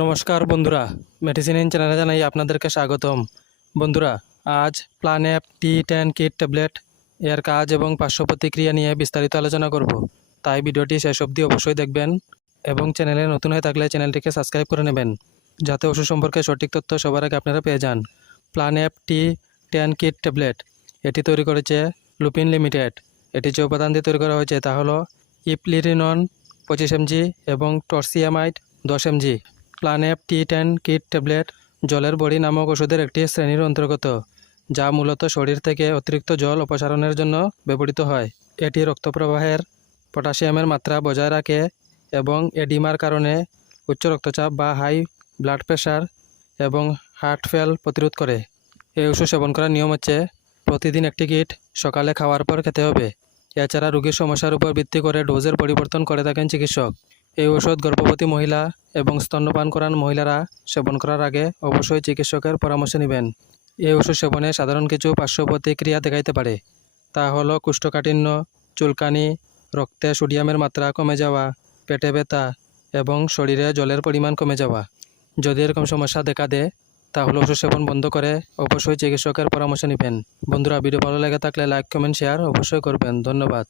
নমস্কার বন্ধুরা medicine in চ্যানেলে জানাই আপনাদেরকে স্বাগতম। বন্ধুরা, আজ প্লানঅ্যাপ টি টেন কিট ট্যাবলেট এর কাজ এবং পার্শ্ব প্রতিক্রিয়া নিয়ে বিস্তারিত আলোচনা করব। তাই ভিডিওটি শেষ অবধি অবশ্যই দেখবেন এবং চ্যানেলে নতুন হয়ে থাকলে চ্যানেলটিকে সাবস্ক্রাইব করে নেবেন, যাতে ওষুধ সম্পর্কে সঠিক তথ্য সবার আগে আপনারা পেয়ে যান। প্লানঅ্যাপ টি টেন কিট ট্যাবলেট এটি তৈরি করেছে লুপিন লিমিটেড এটি যে উপাদান দিয়ে তৈরি করা হয়েছে তা হলো ইপলিরিনন পঁচিশ এমজি এবং টর্সিয়ামাইড দশ এমজি। প্লানএপ টি টেন কিট ট্যাবলেট জলের বড়ি নামক ওষুধের একটি শ্রেণির অন্তর্গত, যা মূলত শরীর থেকে অতিরিক্ত জল অপসারণের জন্য ব্যবহৃত হয়। এটি রক্ত প্রবাহের পটাশিয়ামের মাত্রা বজায় রাখে এবং এডিমার কারণে উচ্চ রক্তচাপ বা হাই ব্লাড প্রেশার এবং হার্ট ফেল প্রতিরোধ করে। এই ওষুধ সেবন করার নিয়ম হচ্ছে, প্রতিদিন একটি কিট সকালে খাওয়ার পর খেতে হবে। এছাড়া রোগীর সমস্যার উপর ভিত্তি করে ডোজের পরিবর্তন করে থাকেন চিকিৎসক। এই ওষুধ গর্ভবতী মহিলা এবং স্তন্যপান করান মহিলারা সেবন করার আগে অবশ্যই চিকিৎসকের পরামর্শ নেবেন। এই ওষুধ সেবনে সাধারণ কিছু পার্শ্ব প্রতিক্রিয়া দেখাইতে পারে। তা হলো কুষ্ঠকাঠিন্য, চুলকানি, রক্তে সোডিয়ামের মাত্রা কমে যাওয়া, পেটে ব্যথা এবং শরীরে জলের পরিমাণ কমে যাওয়া। যদি এরকম সমস্যা দেখা দেয়, তাহলে ওষুধ সেবন বন্ধ করে অবশ্যই চিকিৎসকের পরামর্শ নেবেন। বন্ধুরা, ভিডিও ভালো লেগে থাকলে লাইক, কমেন্ট, শেয়ার অবশ্যই করবেন। ধন্যবাদ।